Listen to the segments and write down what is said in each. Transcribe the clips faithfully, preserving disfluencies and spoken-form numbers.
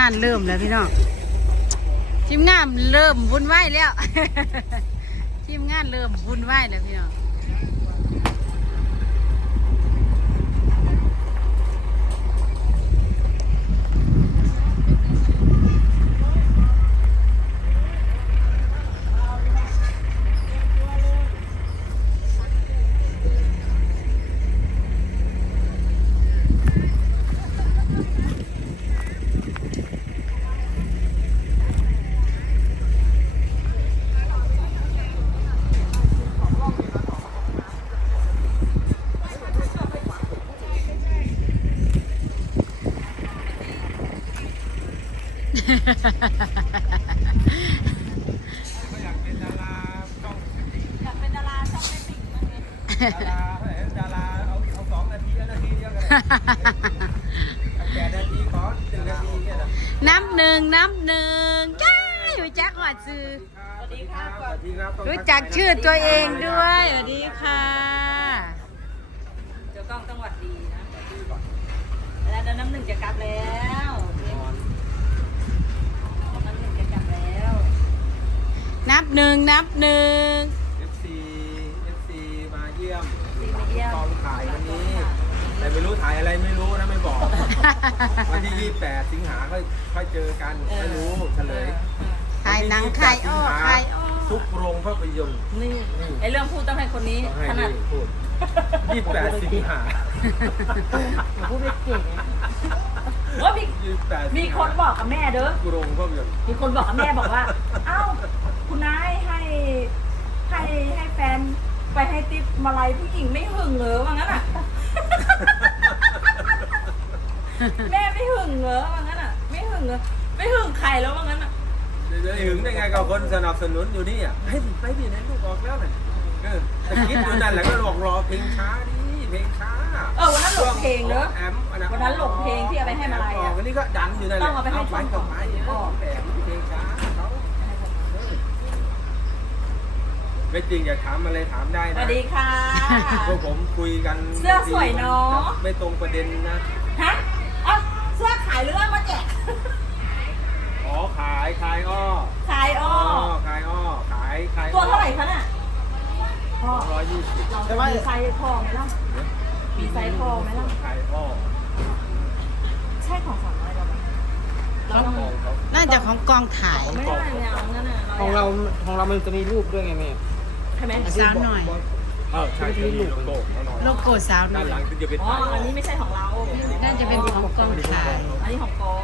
านเริ่มแล้วพี่น้องทีมงานเริ่มวุ่นวายแล้ว ทีมงานเริ่มวุ่นวายแล้วพี่น้องอยากเป็นดาราช่องอยากเป็นดาราช่องไม่ติดมั้งเนี่ยดาราดาราเอาเอาสองนาทีนาทีเดียวกันแปดนาทีขอหนึ่งนาทีเนี่ยนะน้ำหนึ่งน้ำหนึ่งจ้าอยู่จักหวัดซื้อสวัสดีครับสวัสดีครับรู้จักชื่อตัวเองด้วยสวัสดีค่ะเจ้ากล้องจังหวัดดีนะแล้วเดี๋ยวน้ำหนึ่งจะกลับแล้วน้ำหนึ่งจะกลับแล้วนับหนึ่งนับหนึ่งเอฟซีเอฟซีมาเยี่ยมดีมาเยี่ยมกองถ่ายวันนี้แต่ไม่รู้ถ่ายอะไรไม่รู้นะไม่บอกวันที่ยี่สิบแปดสิงหาค่อยค่อยเจอกันไม่รู้เฉลยถ่ายหนังถ่ายอ้อถ่ายอ้อทุกโรงภาพยนตร์นี่ไอเรื่องพูดต้องให้คนนี้ต้องให้ถนัดนี่พูดยี่สิบแปดสิงหาพูดไม่เก่งว่ามียี่สิบแปดมีคนบอกกับแม่เด้อทุกโรงภาพยนตร์มีคนบอกกับแม่บอกว่าเอ้าคุณนายให้ให้ให้แฟนไปให้ติปมาลัยผู้หญิงไม่หึงเหรอว่างั้นอ่ะ แม่ไม่หึงเหรอว่างั้นอ่ะไม่หึงเหรอไม่หึงใครแล้วว่างั้นอ่ะเดี๋ยวถึงได้ไงกับคนสนับสนุนอยู่นี่อ่ะให้ไปดินะลูกออกแล้วน่ะเออแต่คิดอยู่นั่นแหละก็หลอกรอเพลงช้าดิเพลงช้าเออวันนั้นหลงเพลงเนอะแอมวันนั้นหลงเพลงที่เอาไปให้มาลัยอ่ะวันนี้ก็ดันอยู่นั่นแหละต้องเอาไปให้ช่องกับไม้ก็แอมเพลงช้าเขาไม่จริงอยากถามอะไรถามได้สนะวัสดีค่ะพวกผมคุยกันเสื้อสวยเนอะไม่ตรงประเด็นนะฮะอ๋อเสื้อขายหรือว่ามาแจกอ๋อขายขายอ้อขายอ้อขายอ้อขายขายตัวเท่าไหร่คะน่ะพ่อร้อยยี่สิบเรามีไซส์พอไหมล่ะมีไซส์พอไหมล่ะขายอ้อใช่ของสามร้อยเราไหมเราต้องของเขาน่าจะของกองถ่ายไม่ได้ไม่เอางั้นน่ะของเราของเรามันจะมีรูปด้วยไงแม่ใช่ไหมสาวหน่อยเออใช่ที่มีโลโก้เขาหน่อยโลโก้สาวหน่ด้าอน ยหลังคือจะเป็นอ๋ออันนี้ไม่ใช่ของเราน่าจะเป็นของกองถ่ายอันนี้ของกอง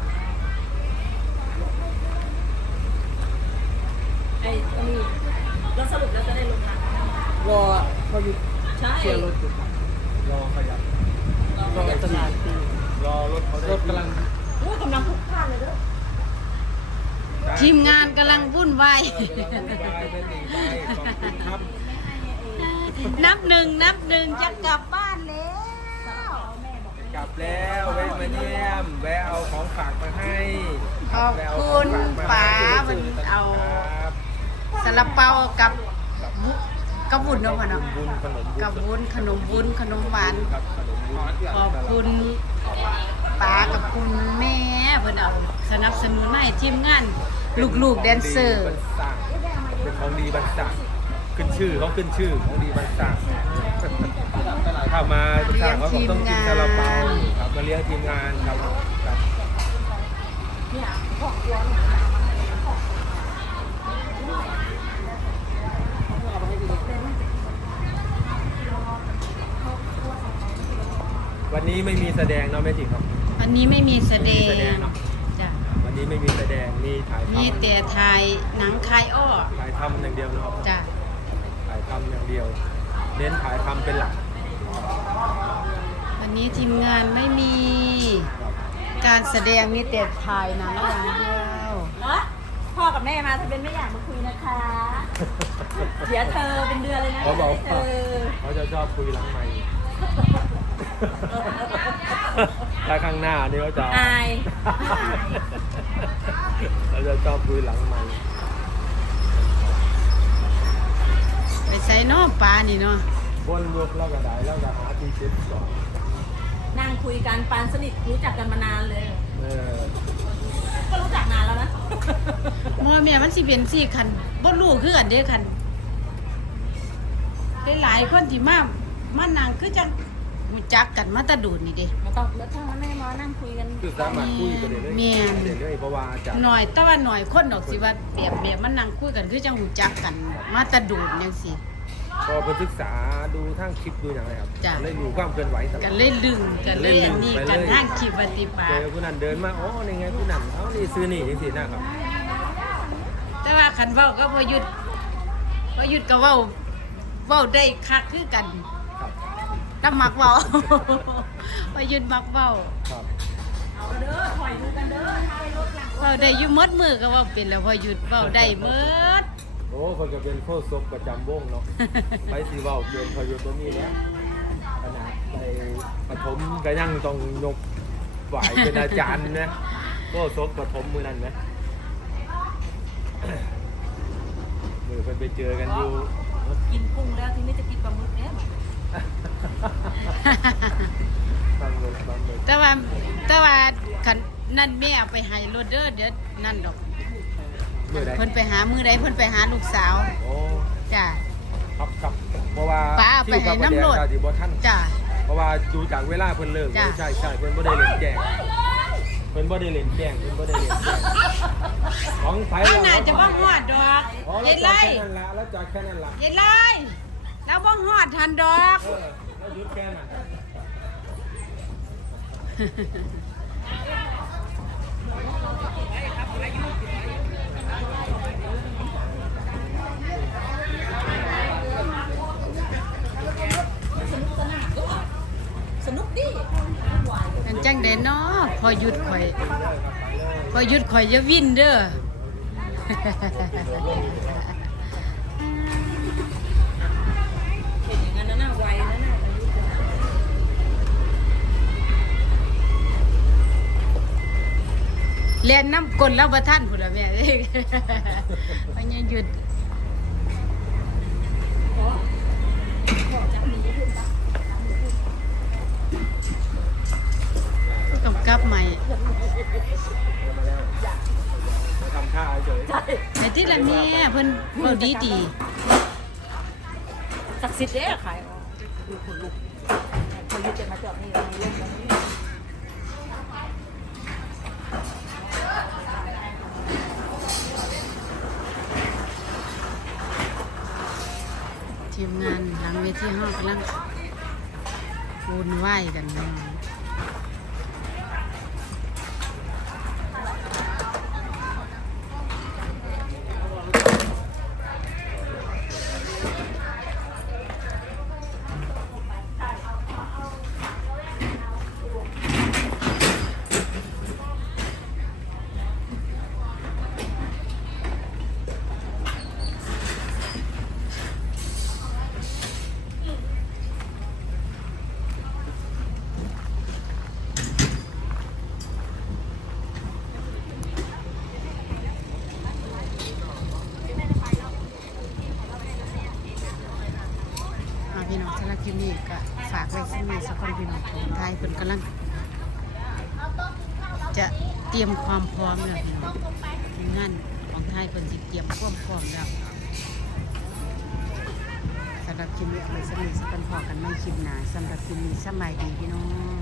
ไอ้อันนี้แล้วสรุปแล้วจะได้ลงงานรอเขาอยู่ใช่เคลียร์รถอยู่รอขยับรอสถานที่รอรถเขาได้รถกำลังโอ้ยกำลังพลุกพล่านเลยเด้อทีมงานกำลังวุ่นวายกำลังวุ่นวายเป็นหนึ่งไปขอบคุณครับนับหนึ่งนับหนึ่งจะกลับบ้านแล้วกลับแล้วแวะมาเยี่ยมแวะเอาของฝากมาให้ขอบคุณป๋าวันนี้เอาครับซาลาเปากับบุกับวุ้นเนาะพ่อเนาะบุญขนมกับวุ้นขนมวุ้นขนมหวานครับขนมบุญขอบคุณป๋ากับคุณแม่เพิ่นเอาสนับสนุนให้ทีมงานลูกๆแดนเซอร์เป็นของดีบันสั่งขึ้นชื่อเขาขึ้นชื่อของดีบันสั่งถ้ามาบันสั่งเขาก็ต้องกินซาลาเปาครับมาเลี้ยงทีมงานครับครับ วันนี้ไม่มีแสดงเนาะแม่จิ๋งครับวันนี้ไม่มีแสดไม่มีแสดงงเนาะจ้ะวันนี้ไม่มีแสดงมีถ่ายทมีแต่ถ่ายหนังคลายอ้อำถ่ายทำอย่างเดียวเนาะจ้ะถ่ายทำอย่างเดียว เน้นถ่ายทำเป็นหลักวันนี้ทีมงานไม่มีการแสดงมีแต่ถ่ายหนังอย่างเดียวเนาะพ่อกับแม่มาถ้าเป็นไม่อยากมาคุยนะคะ เดี๋ยวเธอเป็นเดือนเลยนะเขาบอกเธว่าอเขาจะชอบคุยหลังไมค์ถ้าข้างหน้านี่เขาจะอายเขาจะชอบคุยหลังไมค์ไปใส่นอปลานี่เนาะบนรถแล้วก็ได้แล้วก็หาทีเจ็ดสองนั่งคุยกันปานสนิทรู้จักกันมานานเลยเออแม่มันสิเป็นสี่คันบ่รู้คือกันเด้อคันหลายๆคนที่มามานั่งคือจังรู้จักกันมาแตะดูดนี่เด้แล้วก็แล้วถ้าแม่มานั่งคุยกันคือสามารถคุยกันได้เลยแม่นได้เลยเพราะว่าจากหน่อยแต่ว่าหน่อยคนดอกสิว่าแบบแบบมันนั่งคุยกันคือจังรู้จักกันมาแตะดูดจังซี่พอไปศึกษาดูทั้งคลิปดูอย่างไรครับจ้ะเลยรู้ความเคลื่อนไหวตลอกัดนเลยลึงกันเลยอันนี้ไปเลยกันห้างขีปฏิปาเจอผู้นั้นเดินมาอ๋อนี่ไงผู้นั้นเอ้านี่ซื้อนี่จังซี่นะครับแต่ว่าคันเว้าก็บ่หยุดบ่หยุดก็เว้าเว้าได้คักคือกันครับกับมักเว้า บ่หยุดมักเว้าครับเอาเด้อถอยมือกันเด้อท้ายรถหลังเว้าได้อยู่หมดมือก็เว้าเป็นแล้วพอหยุดเว้าได้หมดโอ้คนก็เป็นโคศกประจำวงเนาะ ไปสีเว้าเกินพยุทธ์ตัวนี้แล้วขนาดไปปฐมก็ยังต้องยกฝ่ายเป็นอาจารย์นะโคศกปฐมมือนั่นไหม มือเพิ่นไปเจอกันอยู่กินกุ้งแล้วทีนี้จะกินปลาหมึกเนี่ยฟังเลยฟังเลยแต่ว่าแต่ว่าคันนั่นแม่เอาไปให้รถเด้อเดี๋ยวนั่นดอกมือใดเพิ่นไปหามือใดเพิ่นไปหาลูกสาวโอ้จ้ะครับครับเพราะว่าป้าเอาไปให้น้ำโหลดที่อยู่กับประเดี๋ยวก็สิบ่ทันจ้ะเพราะว่าดูจากเวลาเพิ่นเลิกจ้ะใช่ใช่เพิ่นบ่ได้เล่นแจ้งเพิ่นบ่ได้เล่นแจ้งเพิ่นบ่ได้เล่นแจ้งของไผข้างหเราน้าจะบ่ฮอดดอกอ๋อแล้เย็วน จอไล่ดแค่นั้นละแล้วจอดแค่นั้นละเย็นไล่แล้วบ่ฮอดทันดอกเออแล้วหยุดแค่นั้นสนุกดิเป็นจังได๋เนาะพอหยุดข่อยพอหยุดข่อยอย่าวิ่นเด้อเห็นอย่างนั้นน่ะไวนะน่ะเรียนน้ำกลแล้วบ่ทันพุ่นล่ะแม่ เอ้ยมันยังหยุดผู้กำกับใหม่มาทำท่าเฉยไอ้ที่ละแม่เพิ่นเว้าดีดีศักดิ์สิทธิ์เด้ขายออกดูคนลุกคนลุกจะมาจอดนี่มีร่มแล้วนี่ทีมงานหลังเวทีห้องกำลังวุ่นวายกันเนาะอ่าพี่น้องสำหรับคลิปนี้ก็ฝากไว้ที่นี่สักคนพี่น้องของไทยเพิ่นกำลังจะเตรียมความพร้อมแล้วพี่น้องทีมงานของไทยเพิ่นสิเตรียมความพร้อมแล้วสำหรับคลิปนี้เอาไว้สำหรับสักคนพอกันไม่คลิปหนาสำหรับคลิปนี้สมัยดีพี่น้อง